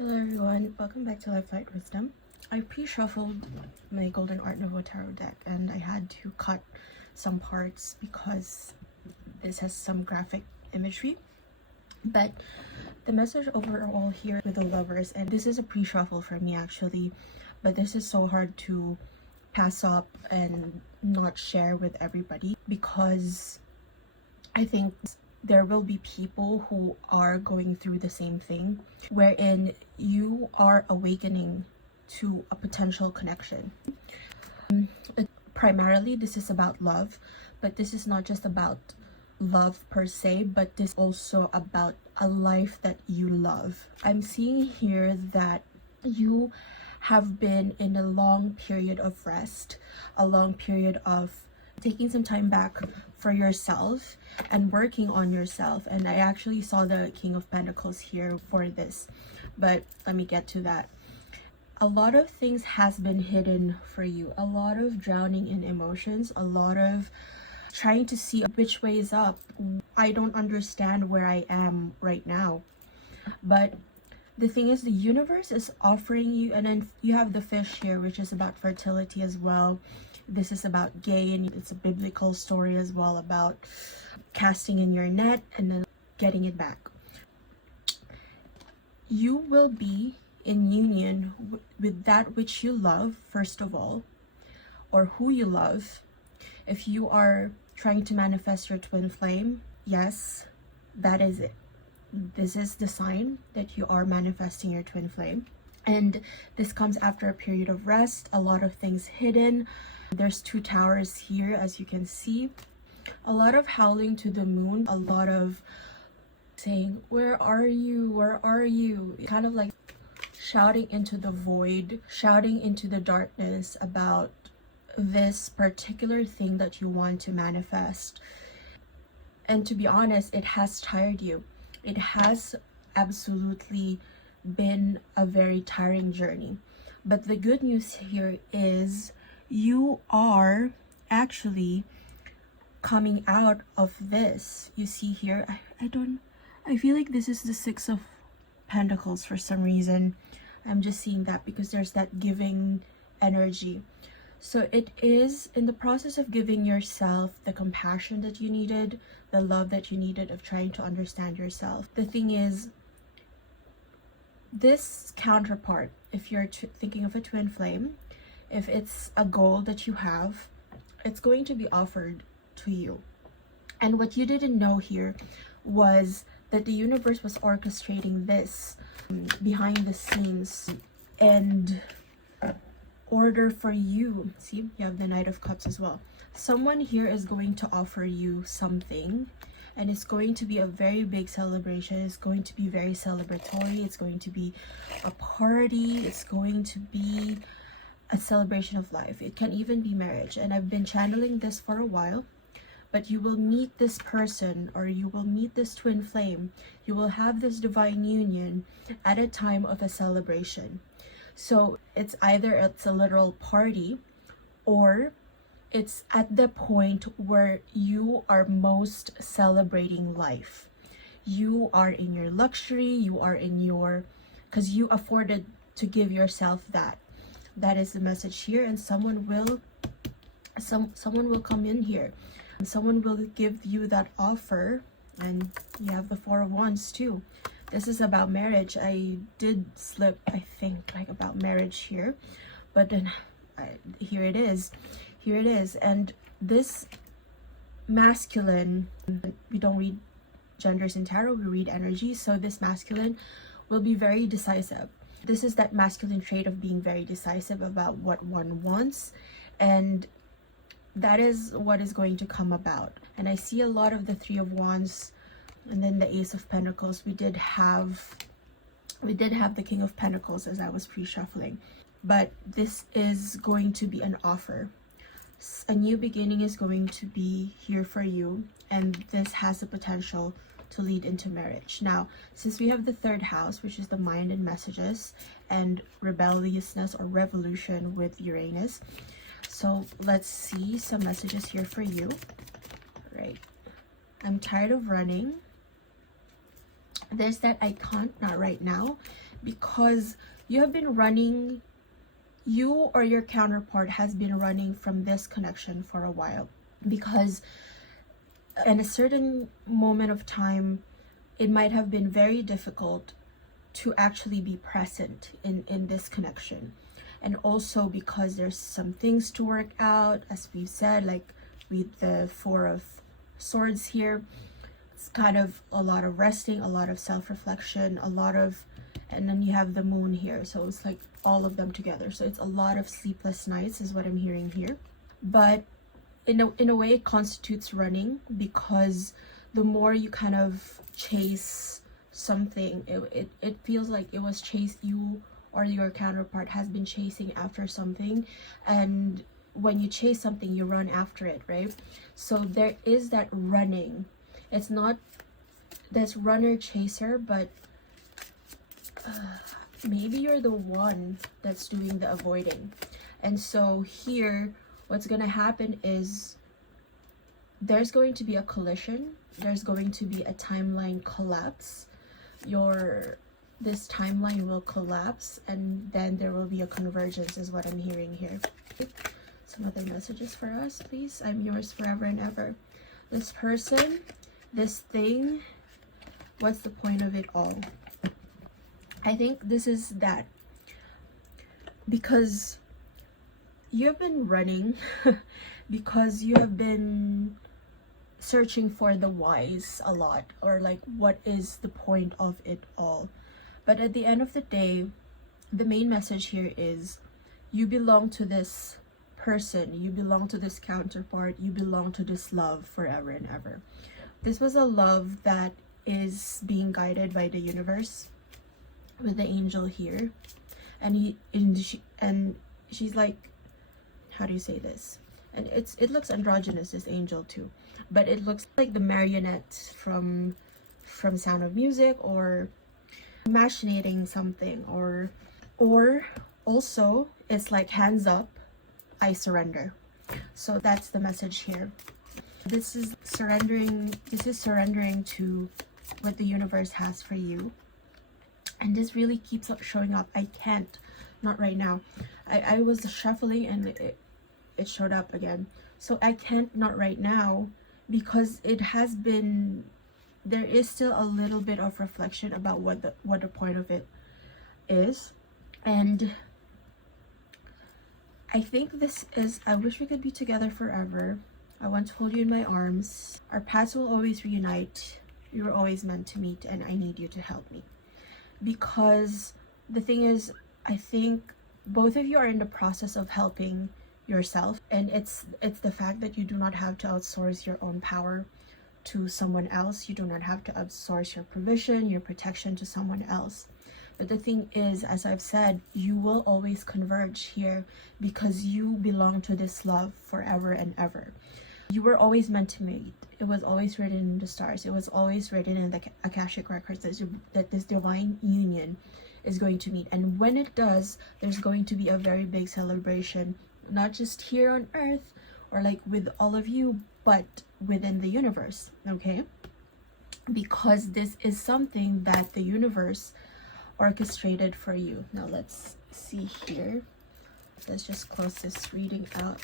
Hello everyone, welcome back to Lifelight Wisdom. I pre-shuffled my Golden Art Nouveau Tarot deck and I had to cut some parts because this has some graphic imagery. But the message overall here with the Lovers, and this is a pre-shuffle for me actually, but this is so hard to pass up and not share with everybody because I think there will be people who are going through the same thing, wherein you are awakening to a potential connection. Primarily, this is about love, but this is not just about love per se, but this is also about a life that you love. I'm seeing here that you have been in a long period of rest, a long period of taking some time back for yourself and working on yourself. And I actually saw the King of Pentacles here for this, but let me get to that. A lot of things has been hidden for you, a lot of drowning in emotions, a lot of trying to see which way is up. I don't understand where I am right now, but the thing is, the universe is offering you, and then you have the fish here, which is about fertility as well. This is about gain. It's a biblical story as well about casting in your net and then getting it back. You will be in union with that which you love, first of all, or who you love. If you are trying to manifest your twin flame, yes, that is it. This is the sign that you are manifesting your twin flame. And this comes after a period of rest, a lot of things hidden. There's two towers here, as you can see. A lot of howling to the moon, a lot of saying, where are you? Where are you? Kind of like shouting into the void, shouting into the darkness about this particular thing that you want to manifest. And to be honest, it has tired you. It has absolutely been a very tiring journey. But the good news here is you are actually coming out of this. You see here, I feel like this is the Six of Pentacles for some reason. I'm just seeing that because there's that giving energy. So it is in the process of giving yourself the compassion that you needed, the love that you needed, of trying to understand yourself. The thing is, this counterpart, if you're thinking of a twin flame, if it's a goal that you have, it's going to be offered to you. And what you didn't know here was that the universe was orchestrating this behind the scenes and order for you. See, you have the Knight of Cups as well. Someone here is going to offer you something, and it's going to be a very big celebration. It's going to be very celebratory. It's going to be a party. It's going to be a celebration of life. It can even be marriage. And I've been channeling this for a while, but you will meet this person, or you will meet this twin flame. You will have this divine union at a time of a celebration. So it's either it's a literal party, or it's at the point where you are most celebrating life. You are in your luxury, you are in your, because you afforded to give yourself that. That is the message here, and someone will come in here. And someone will give you that offer, and you have the Four of Wands too. This is about marriage. I did slip, I think, like about marriage here, but then here it is. Here it is. And this masculine, we don't read genders in tarot, we read energy. So this masculine will be very decisive. This is that masculine trait of being very decisive about what one wants, and that is what is going to come about. And I see a lot of the Three of Wands, and then the Ace of Pentacles. We did have the King of Pentacles as I was pre-shuffling, but this is going to be an offer. A new beginning is going to be here for you, and this has the potential to lead into marriage. Now, since we have the third house, which is the mind and messages and rebelliousness or revolution with Uranus, so let's see some messages here for you. Right, I'm tired of running. There's that I can't, not right now. because you have been running, you or your counterpart has been running from this connection for a while, because in a certain moment of time it might have been very difficult to actually be present in this connection. And also because there's some things to work out, as we've said, like with the Four of Swords here. It's kind of a lot of resting, a lot of self-reflection, a lot of, and then you have the moon here, so it's like all of them together. So it's a lot of sleepless nights is what I'm hearing here. But in a way it constitutes running, because the more you kind of chase something, it feels like it was chased, you or your counterpart has been chasing after something, and when you chase something you run after it, right? So there is that running. It's not this runner chaser, but maybe you're the one that's doing the avoiding. And so here what's going to happen is there's going to be a collision, there's going to be a timeline collapse. This timeline will collapse, and then there will be a convergence is what I'm hearing here. Some other messages for us, please. I'm yours forever and ever. This person, this thing, what's the point of it all? I think this is that, because you have been running because you have been searching for the whys a lot, or like what is the point of it all. But at the end of the day, the main message here is you belong to this person, you belong to this counterpart, you belong to this love forever and ever. This was a love that is being guided by the universe with the angel here, and she's like, how do you say this? And it looks androgynous, this angel too, but it looks like the marionette from Sound of Music, or machinating something, or also it's like hands up, I surrender. So that's the message here. This is surrendering to what the universe has for you. And this really keeps showing up. I can't, not right now. I was shuffling and it showed up again. So I can't, not right now, because it has been, there is still a little bit of reflection about what the point of it is. And I think this is, I wish we could be together forever. I want to hold you in my arms. Our paths will always reunite. We were always meant to meet, and I need you to help me. Because the thing is, I think both of you are in the process of helping yourself, and it's the fact that you do not have to outsource your own power to someone else. You do not have to outsource your provision, your protection to someone else. But the thing is, as I've said, you will always converge here, because you belong to this love forever and ever. You were always meant to meet. It was always written in the stars. It was always written in the Akashic records that this divine union is going to meet. And when it does, there's going to be a very big celebration, not just here on earth or like with all of you, but within the universe, okay? Because this is something that the universe orchestrated for you. Now let's see here. Let's just close this reading out.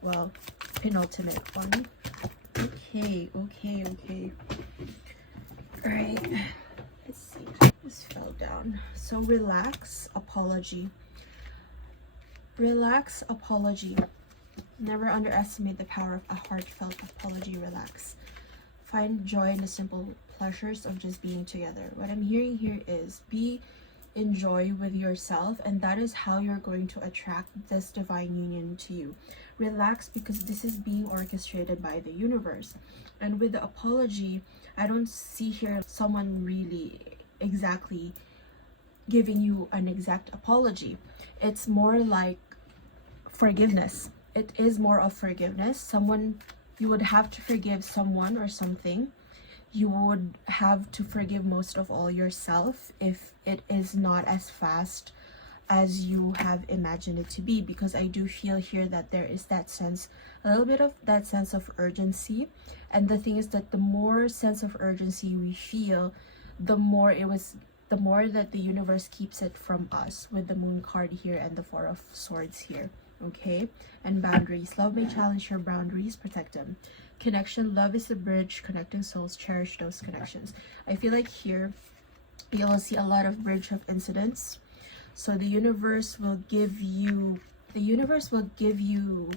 Well, penultimate one. Okay. All right, let's see. This fell down. So relax, apology. Relax, apology. Never underestimate the power of a heartfelt apology. Relax. Find joy in the simple pleasures of just being together. What I'm hearing here is be in joy with yourself, and that is how you're going to attract this divine union to you. Relax, because this is being orchestrated by the universe. And with the apology, I don't see here someone really exactly giving you an exact apology. It's more like forgiveness. It is more of forgiveness. Someone, you would have to forgive someone or something. You would have to forgive most of all yourself if it is not as fast as you have imagined it to be, because I do feel here that there is that sense, a little bit of that sense of urgency. And the thing is that the more sense of urgency we feel, the more the more that the universe keeps it from us, with the Moon card here and the Four of Swords here. Okay, and boundaries. Love may challenge your boundaries, protect them. Connection, love is the bridge connecting souls, cherish those connections. I feel like here you'll see a lot of bridge of incidents. So the universe will give you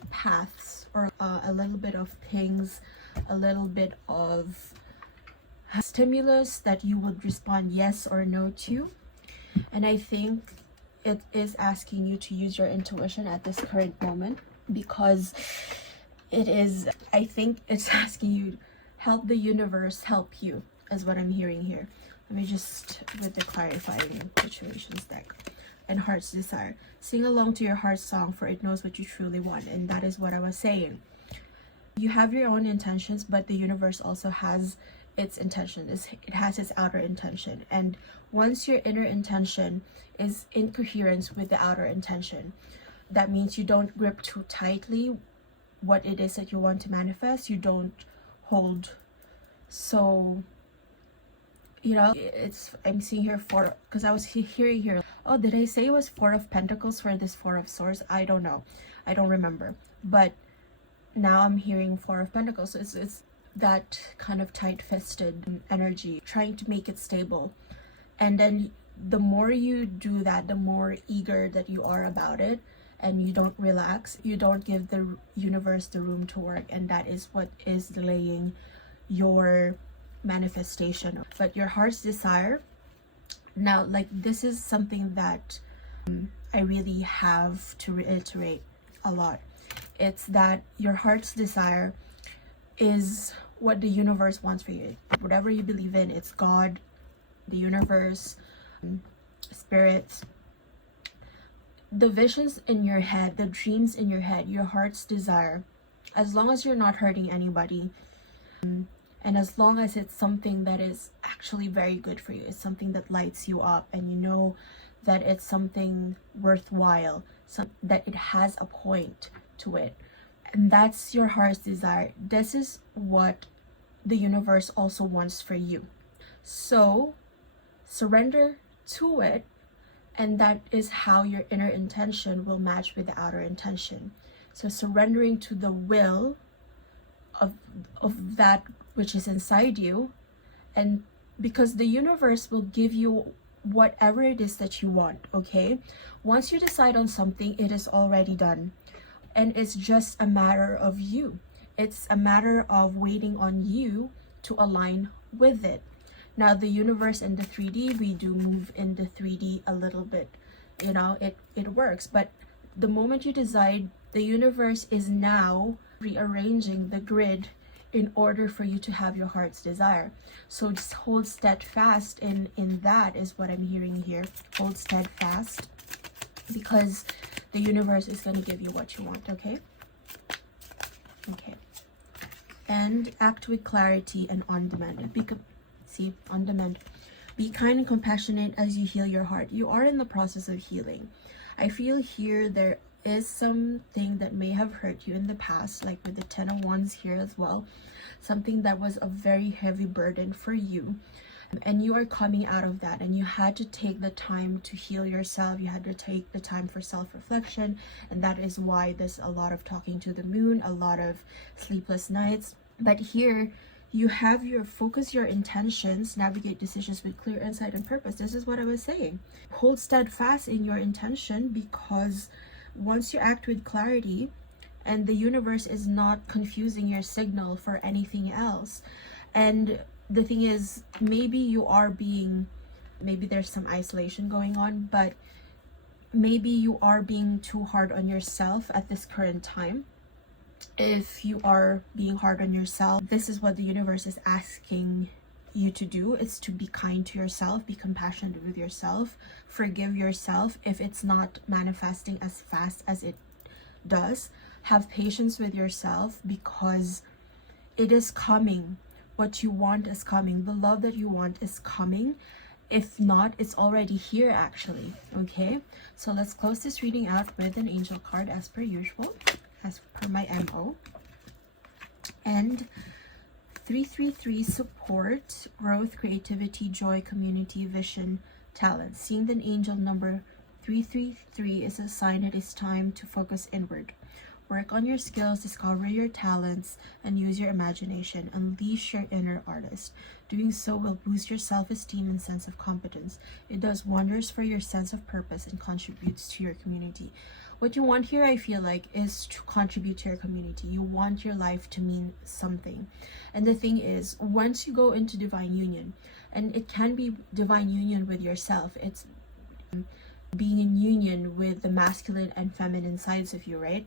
paths, or a little bit of things, a little bit of stimulus that you would respond yes or no to. And I think it is asking you to use your intuition at this current moment, because I think it's asking you, help the universe help you, is what I'm hearing here. Let me just, with the clarifying situations deck. And heart's desire. Sing along to your heart's song, for it knows what you truly want. And that is what I was saying. You have your own intentions, but the universe also has its intention. It has its outer intention. And once your inner intention is in coherence with the outer intention, that means you don't grip too tightly what it is that you want to manifest. You don't hold. So, you know, I'm seeing here because I was hearing here, oh, did I say it was Four of Pentacles for this Four of Swords? I don't know. I don't remember. But now I'm hearing Four of Pentacles. So it's that kind of tight-fisted energy, trying to make it stable. And then the more you do that, the more eager that you are about it, and you don't relax, you don't give the universe the room to work, and that is what is delaying your manifestation. But your heart's desire, now, like, this is something that I really have to reiterate a lot. It's that your heart's desire is what the universe wants for you. Whatever you believe in, it's God, the universe, spirits, the visions in your head, the dreams in your head, your heart's desire, as long as you're not hurting anybody, and as long as it's something that is actually very good for you, it's something that lights you up, and you know that it's something worthwhile, that it has a point to it, and that's your heart's desire. This is what the universe also wants for you. So surrender to it, and that is how your inner intention will match with the outer intention. So surrendering to the will of that which is inside you, and because the universe will give you whatever it is that you want. Okay, once you decide on something, it is already done, and it's just a matter of you. It's a matter of waiting on you to align with it. Now, the universe and the 3D, we do move in the 3D a little bit, you know, it works. But the moment you decide, the universe is now rearranging the grid in order for you to have your heart's desire. So just hold steadfast in that, is what I'm hearing here. Hold steadfast, because the universe is going to give you what you want. Okay. And act with clarity and on demand. On demand. Be kind and compassionate as you heal your heart. You are in the process of healing. I feel here there is something that may have hurt you in the past, like with the 10 of Wands here as well. Something that was a very heavy burden for you. And you are coming out of that, and you had to take the time to heal yourself. You had to take the time for self-reflection, and that is why there's a lot of talking to the moon, a lot of sleepless nights. But here you have your focus, your intentions, navigate decisions with clear insight and purpose. This is what I was saying. Hold steadfast in your intention, because once you act with clarity, and the universe is not confusing your signal for anything else. And the thing is, maybe there's some isolation going on, but maybe you are being too hard on yourself at this current time. If you are being hard on yourself, this is what the universe is asking you to do. It's to be kind to yourself, be compassionate with yourself, forgive yourself if it's not manifesting as fast as it does. Have patience with yourself, because it is coming. What you want is coming. The love that you want is coming. If not, it's already here actually. Okay, so let's close this reading out with an angel card as per usual, as per my MO. And 333, support, growth, creativity, joy, community, vision, talents. Seeing the angel number 333 is a sign that it's time to focus inward. Work on your skills, discover your talents, and use your imagination. Unleash your inner artist. Doing so will boost your self-esteem and sense of competence. It does wonders for your sense of purpose and contributes to your community. What you want here, I feel like, is to contribute to your community. You want your life to mean something. And the thing is, once you go into divine union, and it can be divine union with yourself, it's being in union with the masculine and feminine sides of you, right?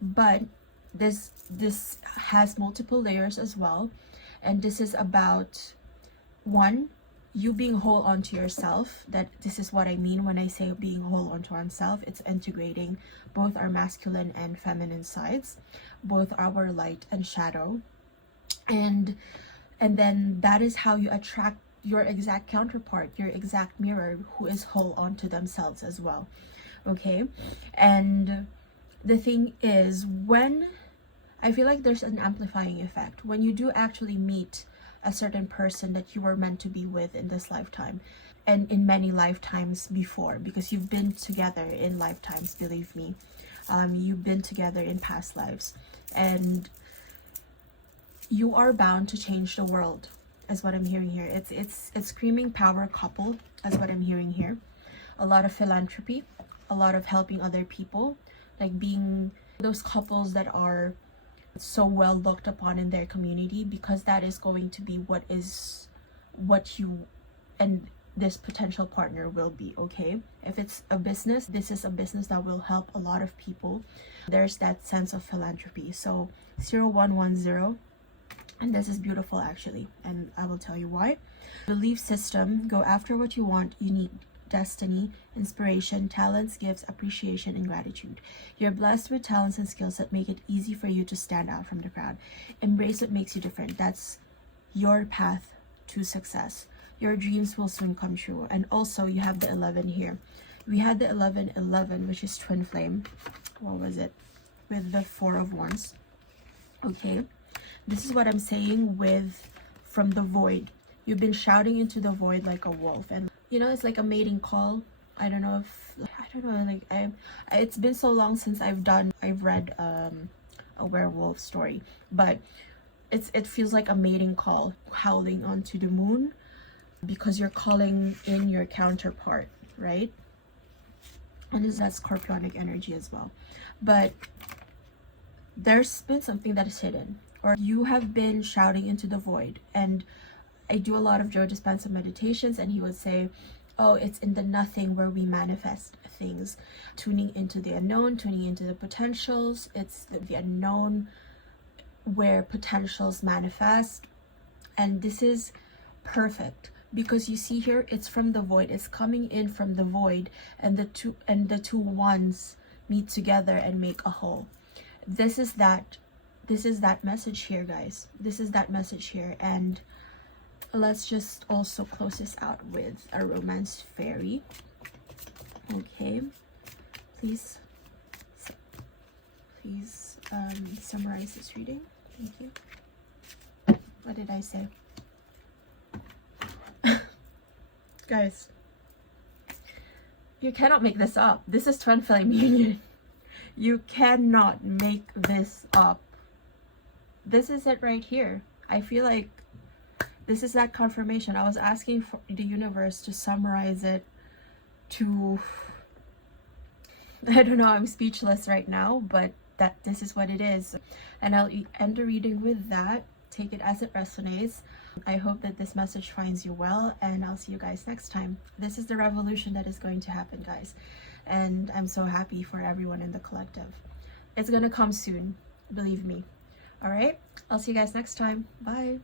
But this has multiple layers as well, and this is about, one, you being whole onto yourself. That this is what I mean when I say being whole onto ourselves. It's integrating both our masculine and feminine sides, both our light and shadow, and then that is how you attract your exact counterpart, your exact mirror, who is whole onto themselves as well. Okay? And the thing is, when I feel like there's an amplifying effect when you do actually meet a certain person that you were meant to be with in this lifetime and in many lifetimes before, because you've been together in lifetimes, believe me. You've been together in past lives, and you are bound to change the world, is what I'm hearing here. It's screaming power couple, is what I'm hearing here. A lot of philanthropy, a lot of helping other people, like being those couples that are so well looked upon in their community, because that is going to be what you and this potential partner will be. Okay, if it's a business, this is a business that will help a lot of people. There's that sense of philanthropy. So 0110, and this is beautiful actually, and I will tell you why. Belief system: go after what you want. You need destiny, inspiration, talents, gifts, appreciation, and gratitude. You're blessed with talents and skills that make it easy for you to stand out from the crowd. Embrace what makes you different. That's your path to success. Your dreams will soon come true. And also, you have the 11 here. We had the 1111, which is twin flame. What was it? With the 4 of Wands. Okay, this is what I'm saying with from the void. You've been shouting into the void like a wolf, and you know, it's like a mating call. I don't know, like it's been so long since I've read a werewolf story, but it feels like a mating call, howling onto the moon, because you're calling in your counterpart, right? And it's that scorpionic energy as well. But there's been something that is hidden, or you have been shouting into the void. And I do a lot of Joe Dispenza meditations, and he would say, oh, it's in the nothing where we manifest things. Tuning into the unknown, tuning into the potentials. It's the unknown where potentials manifest. And this is perfect, because you see here, it's from the void. It's coming in from the void, and the two ones meet together and make a whole. This is that message here, guys. This is that message here. And let's just also close this out with a romance fairy. Okay, please summarize this reading. Thank you. What did I say? Guys, you cannot make this up. This is twin flame union. You cannot make this up. This is it right here. I feel like this is that confirmation. I was asking for the universe to summarize it to, I don't know, I'm speechless right now, but this is what it is. And I'll end the reading with that. Take it as it resonates. I hope that this message finds you well, and I'll see you guys next time. This is the revolution that is going to happen, guys. And I'm so happy for everyone in the collective. It's gonna come soon, believe me. All right, I'll see you guys next time. Bye.